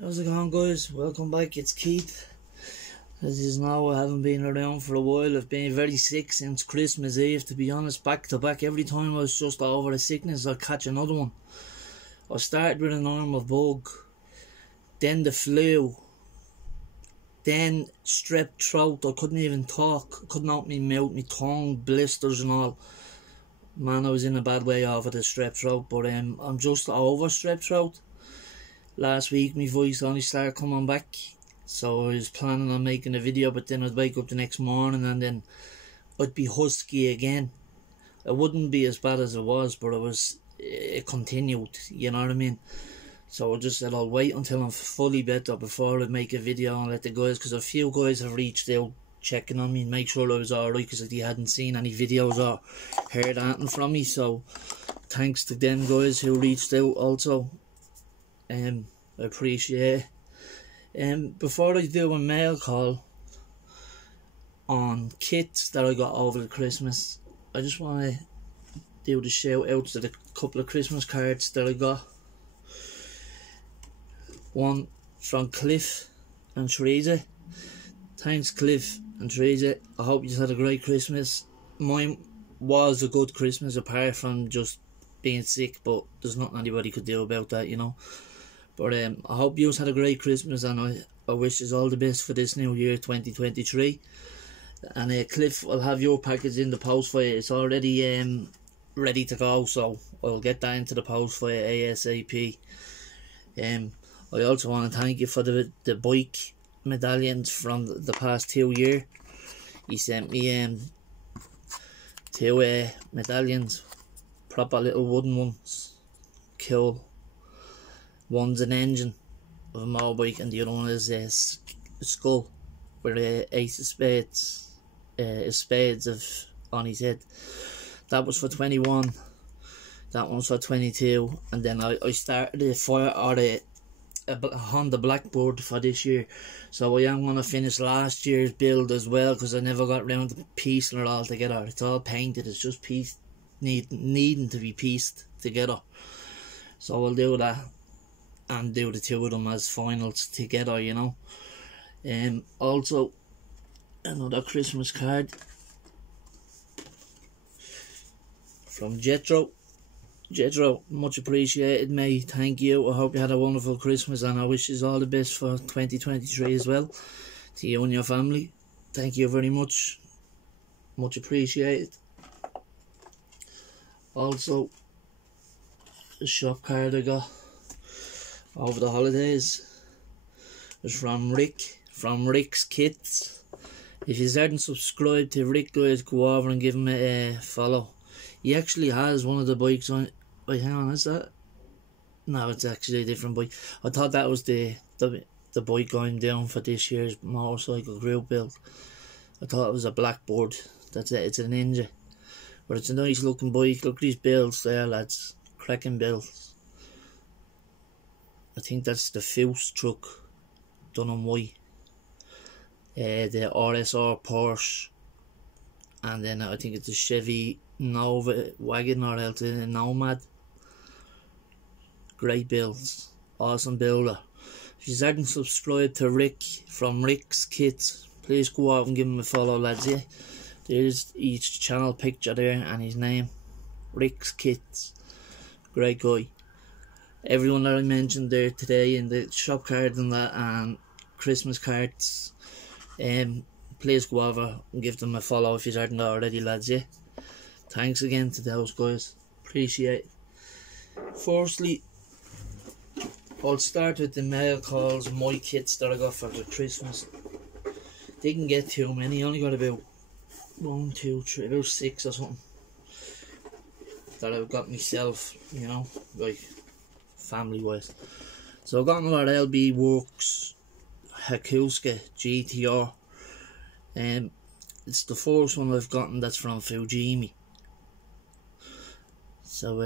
How's it going, guys? Welcome back. It's Keith. As you know, I haven't been around for a while. I've been very sick since Christmas Eve, to be honest, back to back. Every time I was just over a sickness, I'd catch another one. I started with a normal bug, then the flu, then strep throat. I couldn't even talk. I couldn't open my mouth, my tongue, blisters and all. Man, I was in a bad way over the strep throat, but I'm just over strep throat. Last week my voice only started coming back, so I was planning on making a video, but then I'd wake up the next morning and then I'd be husky again. It wouldn't be as bad as it was, but it continued, you know what I mean? So I just said I'll wait until I'm fully better before I make a video and let the guys, because a few guys have reached out checking on me and make sure I was alright, because they hadn't seen any videos or heard anything from me. So thanks to them guys who reached out also. I appreciate it. Before I do a mail call on kits that I got over the Christmas, I just want to do the shout outs to the couple of Christmas cards that I got. One from Cliff and Teresa. Thanks Cliff and Teresa. I hope you had a great Christmas. Mine was a good Christmas apart from just being sick, but there's nothing anybody could do about that, you know. But I hope you had a great Christmas, and I wish you all the best for this new year 2023. And Cliff, I'll have your package in the post for you. It's already ready to go, so I'll get that into the post for you ASAP. I also want to thank you for the bike medallions from the past 2 years. He sent me 2 medallions, proper little wooden ones, cool. One's an engine of a motorbike and the other one is a skull with ace of spades, on his head. That was for 21, that one's for 22, and then I started a Honda Blackbird for this year, so I am going to finish last year's build as well, because I never got around to piecing it all together. It's all painted, it's just needing to be pieced together, so I'll do that and do the 2 of them as finals together, you know. Also another Christmas card from Jethro. Jethro, much appreciated, mate. Thank you. I hope you had a wonderful Christmas, and I wish you all the best for 2023 as well, to you and your family. Thank you very much, much appreciated. Also the shop card I got over the holidays was from Rick, from Rick's Kits. If you haven't subscribed to Rick, guys, go over and give him a follow. He actually has one of the bikes on. Wait, hang on, is that? No, it's actually a different bike. I thought that was the bike going down for this year's motorcycle group build. I thought it was a Blackbird. That's it, it's a Ninja. But it's a nice looking bike. Look at these builds there, lads. Cracking builds. I think that's the Fuse truck done on white. The RSR Porsche, and then I think it's a Chevy Nova wagon, or else a Nomad. Great builds, awesome builder. If you haven't subscribed to Rick from Rick's Kits, please go out and give him a follow, lads. Yeah, there's each channel picture there and his name, Rick's Kits. Great guy. Everyone that I mentioned there today in the shop card and that, and Christmas cards, please go over and give them a follow if you haven't already, lads. Yeah, thanks again to those guys, appreciate it. Firstly, I'll start with the mail calls, my kits that I got for the Christmas. Didn't get too many, only got about 1, 2, 3, about 6 or something that I've got myself, you know, like family wise. So I've got another LB Works Hakuska GTR. It's the first one I've gotten that's from Fujimi. So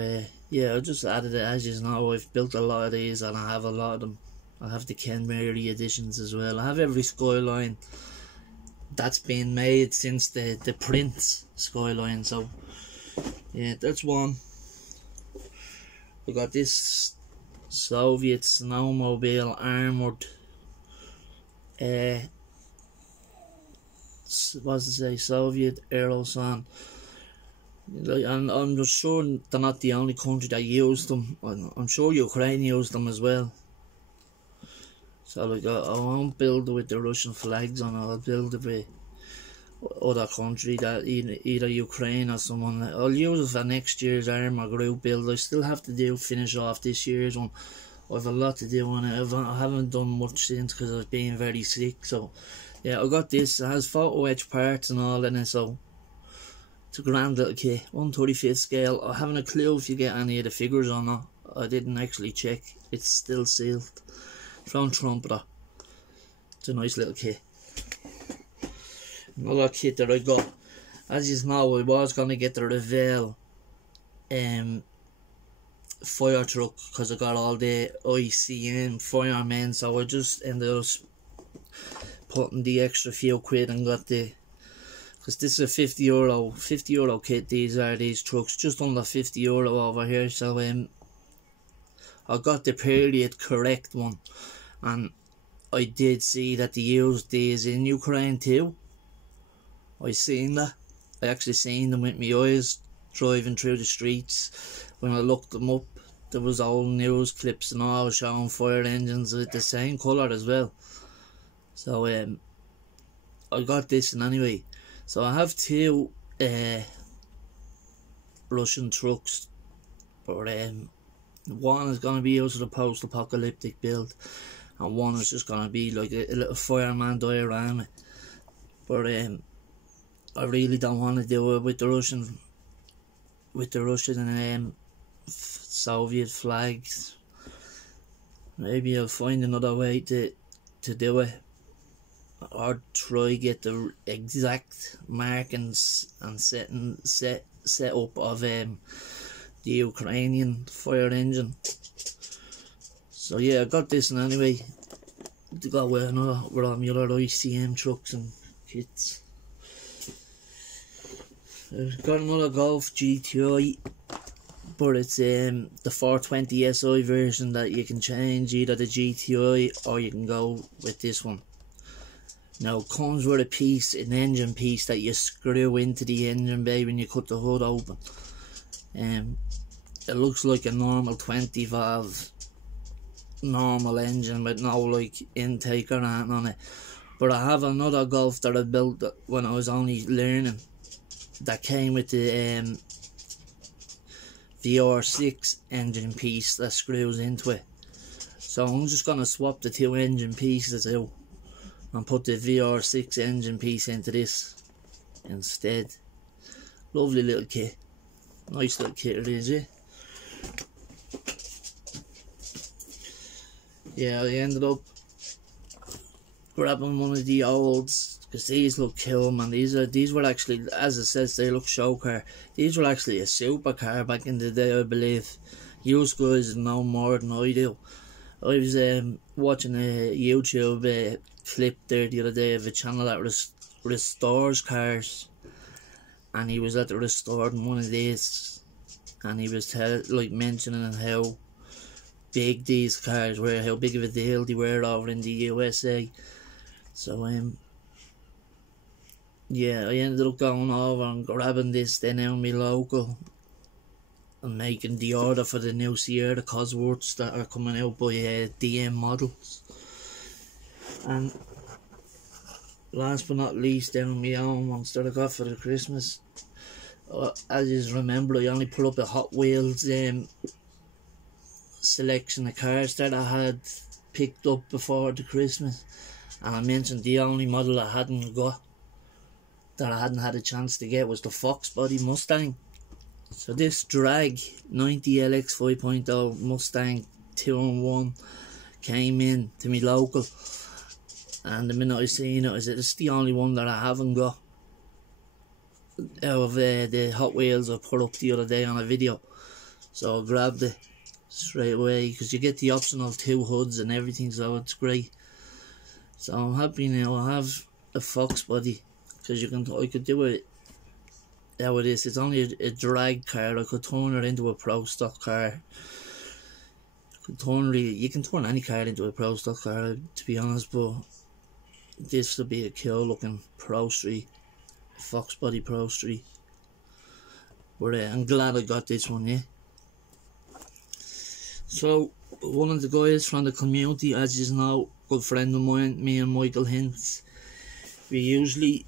yeah, I just added it. As you know, I've built a lot of these and I have a lot of them. I have the Ken Mary editions as well. I have every Skyline that's been made since the Prince Skyline. So yeah, that's one. I got this Soviet snowmobile armoured, what's it say, Soviet Aerosan. Like, I'm just sure they're not the only country that used them. I'm sure Ukraine used them as well. So like, I won't build it with the Russian flags on it. I'll build it with other country, that either Ukraine or someone. I'll use it for next year's armour group build. I still have to finish off this year's one. I have a lot to do on it. I haven't done much since because I've been very sick. So yeah, I got this. It has photo etch parts and all in it, so it's a grand little kit. 1/35 scale. I haven't a clue if you get any of the figures or not. I didn't actually check. It's still sealed. From Trumpeter. It's a nice little kit. Another kit that I got, as you know, I was going to get the Revell fire truck because I got all the ICM firemen, so I just ended up putting the extra few quid and got the, because this is a €50 kit. These trucks, just under €50 over here. So I got the period correct one, and I did see that they used these in Ukraine too. I seen that. I actually seen them with my eyes driving through the streets. When I looked them up, there was old news clips and all showing fire engines with the same colour as well. So I got this, and anyway, so I have two Russian trucks, but one is going to be used as a post-apocalyptic build, and one is just going to be like a little fireman diorama. But I really don't want to do it with the Russian and Soviet flags. Maybe I'll find another way to do it, or try get the exact markings and set up of the Ukrainian fire engine. So yeah, I got this, and anyway, to go with all my other ICM trucks and kits. I've got another Golf GTI, but it's the 420 SI version that you can change either the GTI or you can go with this one. Now it comes with an engine piece that you screw into the engine bay when you cut the hood open. It looks like a normal 20 valve normal engine with no like intake or anything on it. But I have another Golf that I built when I was only learning, that came with the VR6 engine piece that screws into it. So I'm just going to swap the two engine pieces out and put the VR6 engine piece into this instead. Lovely little kit. Nice little kit it is, yeah. Yeah, I ended up grabbing one of the olds, because these look cool, man. These were actually, as it says, they look show car. These were actually a supercar back in the day, I believe. You guys know more than I do. I was watching a YouTube clip there the other day of a channel that restores cars, and he was at the restoring one of these, and he was mentioning how big these cars were, how big of a deal they were over in the USA. So yeah, I ended up going over and grabbing this then out my local and making the order for the new Sierra Cosworths that are coming out by DM Models. And last but not least, down my own ones that I got for the Christmas. As you remember, I only put up a Hot Wheels selection of cars that I had picked up before the Christmas, and I mentioned the only model I hadn't got, that I hadn't had a chance to get, was the Fox Body Mustang. So this drag 90 LX 5.0 Mustang 2-in-1 came in to me local, and the minute I seen it, I said, it's the only one that I haven't got out of the Hot Wheels I put up the other day on a video. So I grabbed it straight away, because you get the optional 2 hoods and everything, so it's great. So I'm happy now I have a Fox Body, because I could do it out of this. It's only a drag car. I could turn it into a pro stock car, You can turn any car into a Pro Stock car, to be honest, but this would be a cool looking Pro Street, Fox Body Pro Street. But I'm glad I got this one, yeah. So, one of the guys from the community, as you know, good friend of mine, me and Michael Hintz, we usually,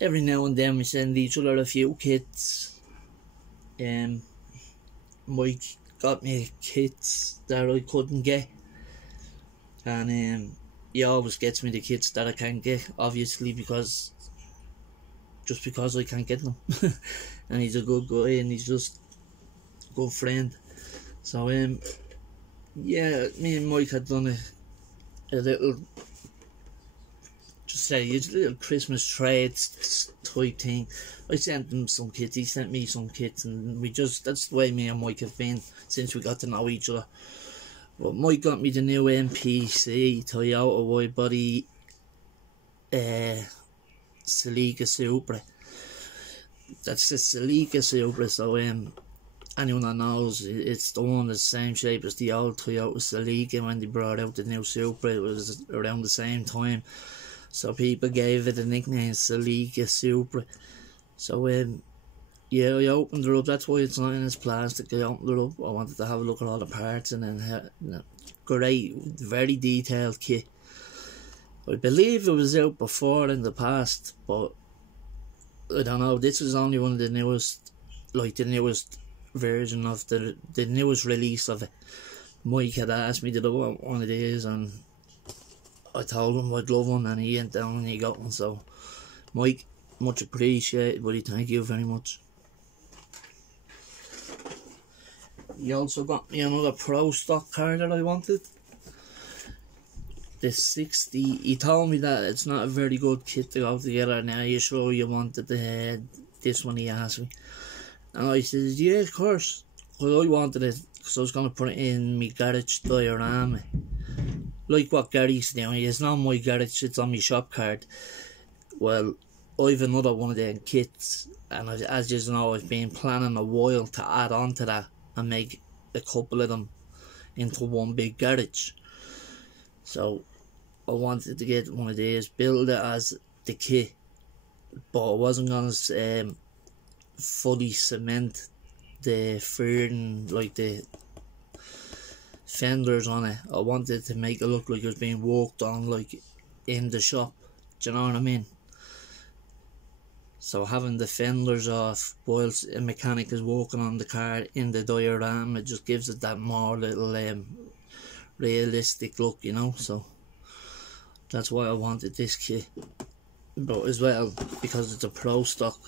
every now and then we send each other a few kits. Mike got me kits that I couldn't get, and he always gets me the kits that I can't get, obviously, because I can't get them. And he's a good guy, and he's just a good friend. So yeah, me and Mike had done a little, just say, a little Christmas trades type thing. I sent him some kits, he sent me some kits, and that's the way me and Mike have been since we got to know each other. But Mike got me the new MPC Toyota wide body Celica Supra. That's the Celica Supra, so anyone that knows, it's the one that's the same shape as the old Toyota Celica. When they brought out the new Supra, it was around the same time, so people gave it the nickname Celica Supra. So yeah, I opened it up. That's why it's not in its plastic. I opened it up. I wanted to have a look at all the parts, and then great, very detailed kit. I believe it was out before in the past, but I don't know. This is only one of the newest, like the newest version of the newest release of it. Mike had asked me, did I want one of these, and I told him I'd love one, and he went down and he got one. So Mike, much appreciated, buddy. Thank you very much. He also got me another Pro Stock car that I wanted. The 60. He told me that it's not a very good kit to go together. Now, are you sure you wanted this one? He asked me, and I said, yeah, of course. Well, I wanted it because I was going to put it in my garage diorama, like what Gary's doing. It's not my garage, it's on my shop card. Well, I've another one of them kits, and as you know, I've been planning a while to add on to that and make a couple of them into one big garage. So I wanted to get one of these, build it as the kit, but I wasn't going to fully cement the Freind, like the fenders on it. I wanted to make it look like it was being worked on, like in the shop. Do you know what I mean? So having the fenders off whilst a mechanic is working on the car in the diorama, it just gives it that more little realistic look, you know. So that's why I wanted this kit. But as well, because it's a Pro Stock,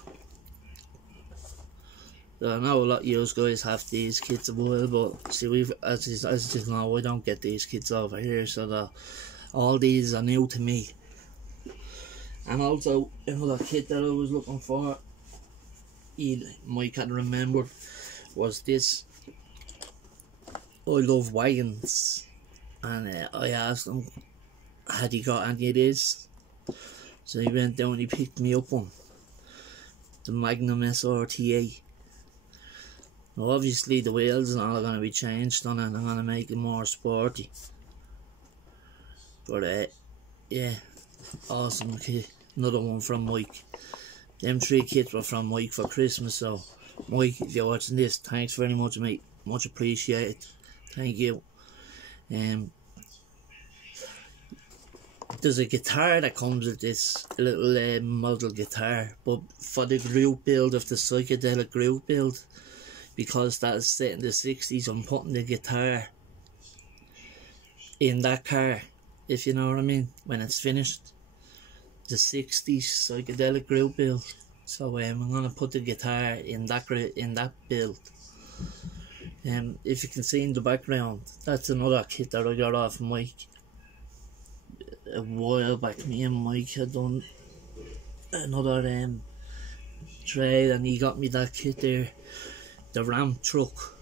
I know a lot of you guys have these kits as well, but see, as you know, I don't get these kits over here, so all these are new to me. And also, another kit that I was looking for, Mike had remembered, was this. I love wagons, and I asked him, had he got any of this? So he went down and he picked me up one, the Magnum SRTA. Now obviously the wheels and all are going to be changed on it, and I'm going to make it more sporty. But yeah, awesome kit. Another one from Mike. Them 3 kits were from Mike for Christmas, so Mike, if you're watching this, thanks very much, mate. Much appreciated. Thank you. There's a guitar that comes with this, a little model guitar, but for the group build of the psychedelic group build, because that is set in the 60s, I'm putting the guitar in that car, if you know what I mean, when it's finished. The 60s psychedelic group build. So I'm gonna put the guitar in that build. If you can see in the background, that's another kit that I got off Mike a while back. Me and Mike had done another trade, and he got me that kit there, the ramp truck.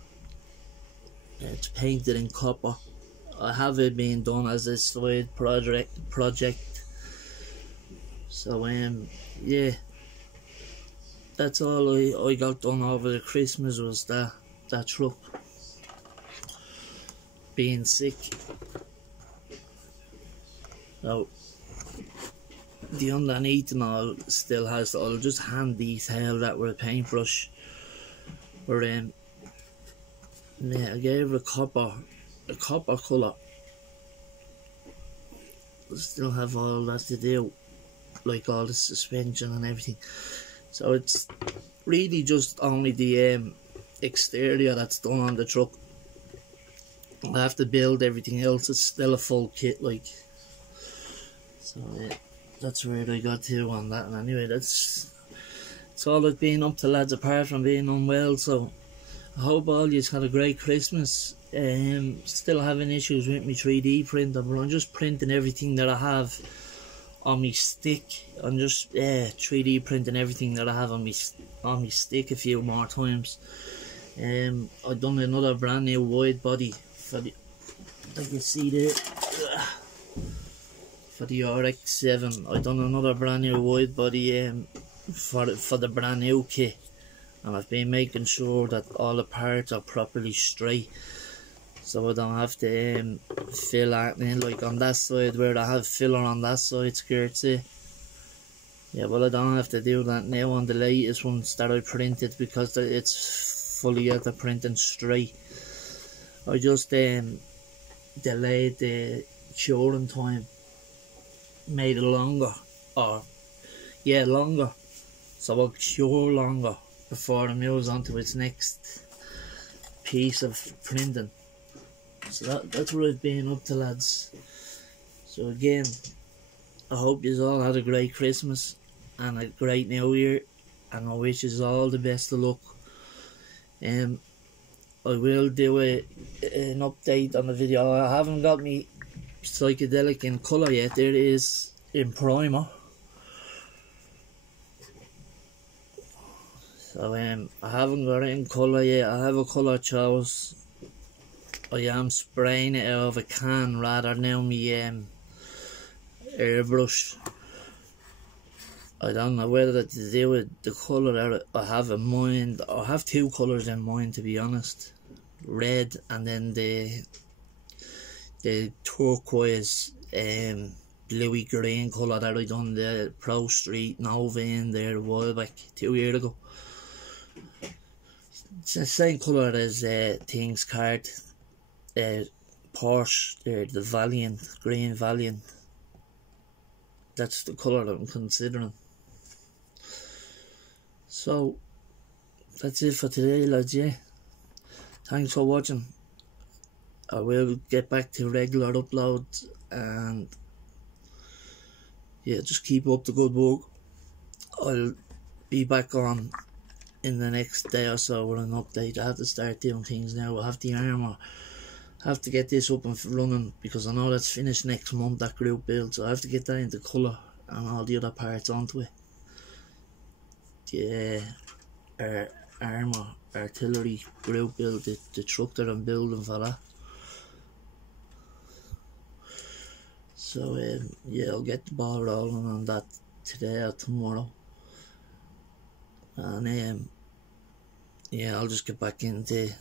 It's painted in copper. I have it being done as a side project. So yeah, that's all I got done over the Christmas, was that truck. being sick. So the underneath and all still has, I'll just hand detail that with a paintbrush. But yeah, I gave it a copper colour. I still have all that to do, like all the suspension and everything. So it's really just only the exterior that's done on the truck. I have to build everything else. It's still a full kit, like. So yeah, that's where I got to on that. And anyway, that's all I've been up to, lads, apart from being unwell. So I hope all you had a great Christmas. Still having issues with my 3D printer, but I'm just printing everything that I have on my stick. I'm just 3D printing everything that I have on my stick a few more times. I've done another brand new wide body for the, like you see there, for the RX-7. I've done another brand new wide body for the brand new kit, and I've been making sure that all the parts are properly straight, so I don't have to fill anything like on that side where I have filler on that side skirts. Yeah, well, I don't have to do that now on the latest ones that I printed, because it's fully at the printing straight. I just delayed the curing time, made it longer, longer, so I'll cure longer before it moves on to its next piece of printing. So that's what I've been up to, lads. So again, I hope you all had a great Christmas and a great New Year, and I wish you all the best of luck. I will do an update on the video. I haven't got me psychedelic in colour yet. There it is in primer. So I haven't got it in colour yet. I have a colour chose. I am spraying it out of a can rather than my airbrush. I don't know whether to do with the colour that I have in mind. I have two colours in mind, to be honest. Red and then the turquoise bluey green colour that I done the Pro Street Nova in there a while back, 2 years ago. It's the same colour as Things card, Porsche there, the Valiant, green Valiant. That's the colour that I'm considering. So that's it for today, lads. Yeah, thanks for watching. I will get back to regular uploads, and yeah, just keep up the good work. I'll be back on in the next day or so with an update. I have to start doing things now. I have the armour, have to get this up and running, because I know that's finished next month, that group build, so I have to get that into colour and all the other parts onto it. Yeah, armour, artillery group build, the truck that I'm building for that. So yeah, I'll get the ball rolling on that today or tomorrow, and yeah, I'll just get back into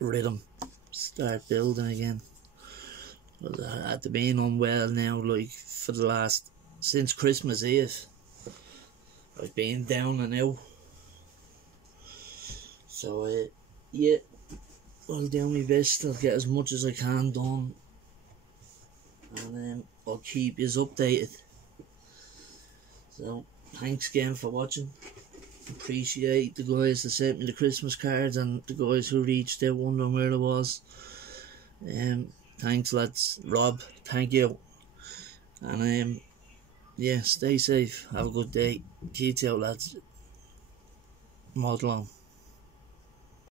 rhythm, start building again. But after being unwell now, like for the last, since Christmas Eve, I've been down and out. So yeah, I'll do my best. I'll get as much as I can done, and I'll keep you updated. So thanks again for watching. Appreciate the guys that sent me the Christmas cards and the guys who reached out wondering where I was. Thanks, lads. Rob, thank you. And yeah, stay safe. Have a good day. Keep out, lads. Model on.